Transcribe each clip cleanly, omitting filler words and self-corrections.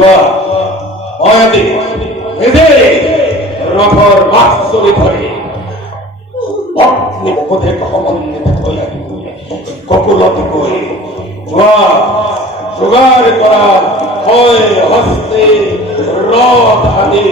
জুয়া অয়াদি এদে রফর বাৎসরি ধরে পত্নী বোধে কমন্দিত হইয়া ককুলতি কই জুয়া জোগাড় করা হয় হস্তে রথ আদি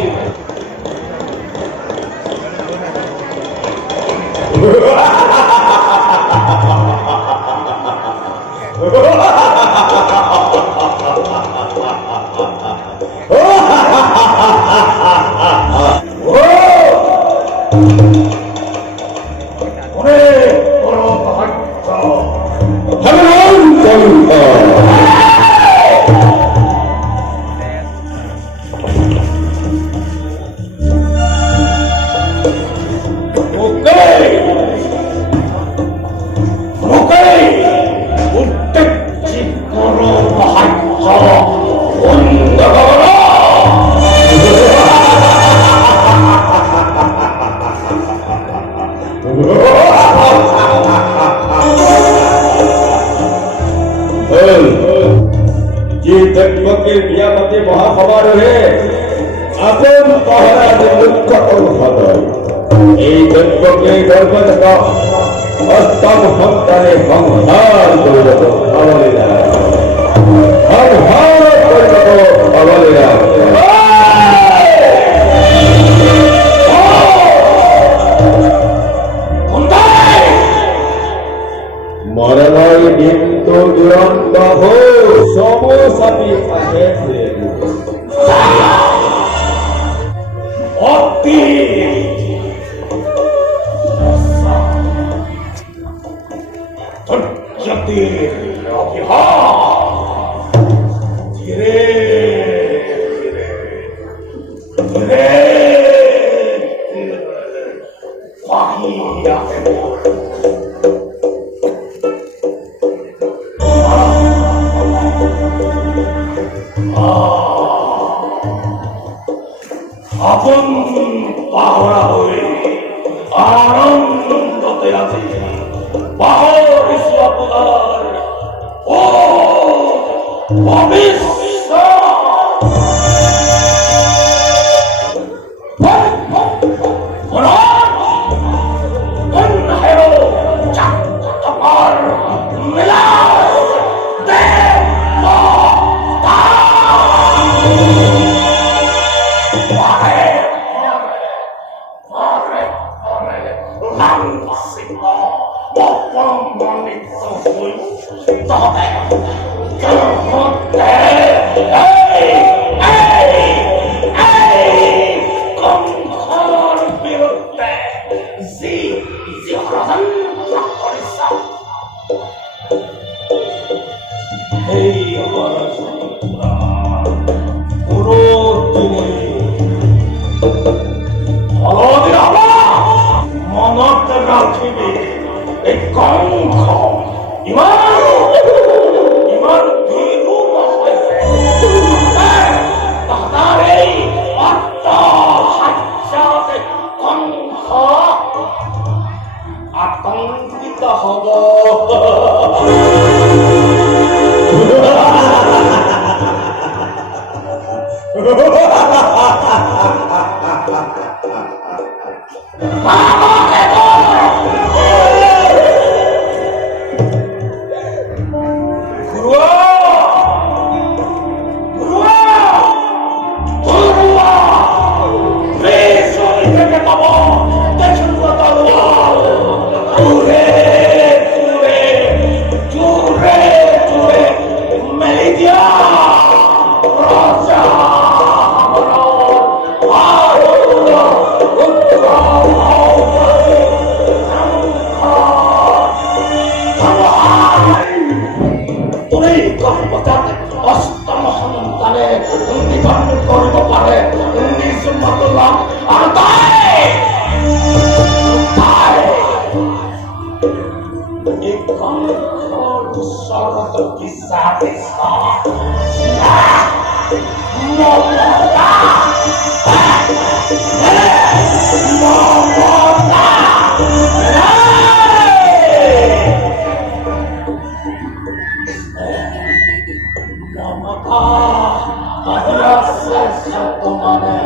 তোমানে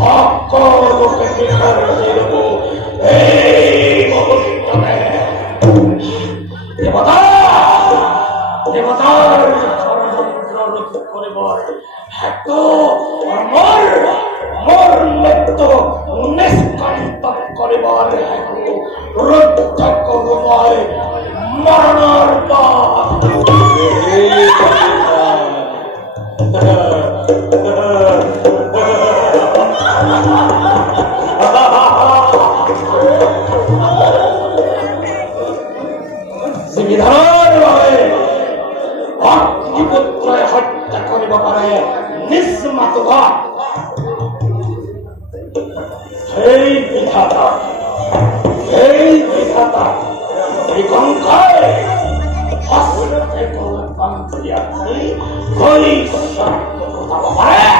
সকলকে বিসর্জন দেব এই মুহূর্তে। দেবতা দেবতার ষড়যন্ত্র রোধ করিবার হেতু মোর মোর মৃত্যু নিষ্কান্ত করিবার হেতু রুদ্ধ করুমায় মরণের পথ। বিধান ভাবে অগ্নিপুত্রয় হত্যা করিব পারে নিঃস্মাতুভা সেই বিধাতা এই গঙ্গায় হস্তে করে পান্থিয়াছি ওই সত্য কথা পারে।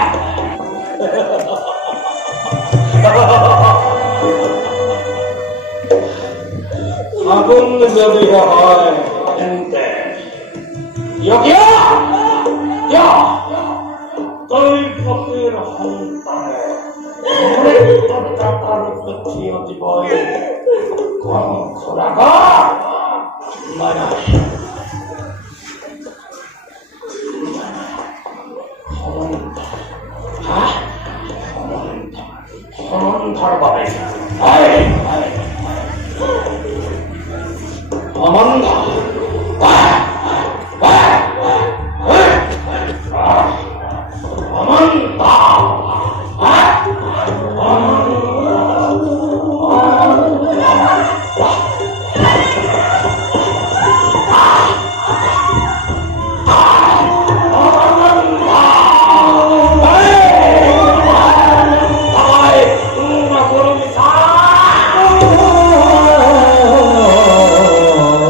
আগুন যদি হয় এনতে তুই ফকির সন্তানে মৃত্যুদাতার পৃথিবী দিবই কোন খোরাগা মানে সমন্ধার বাবে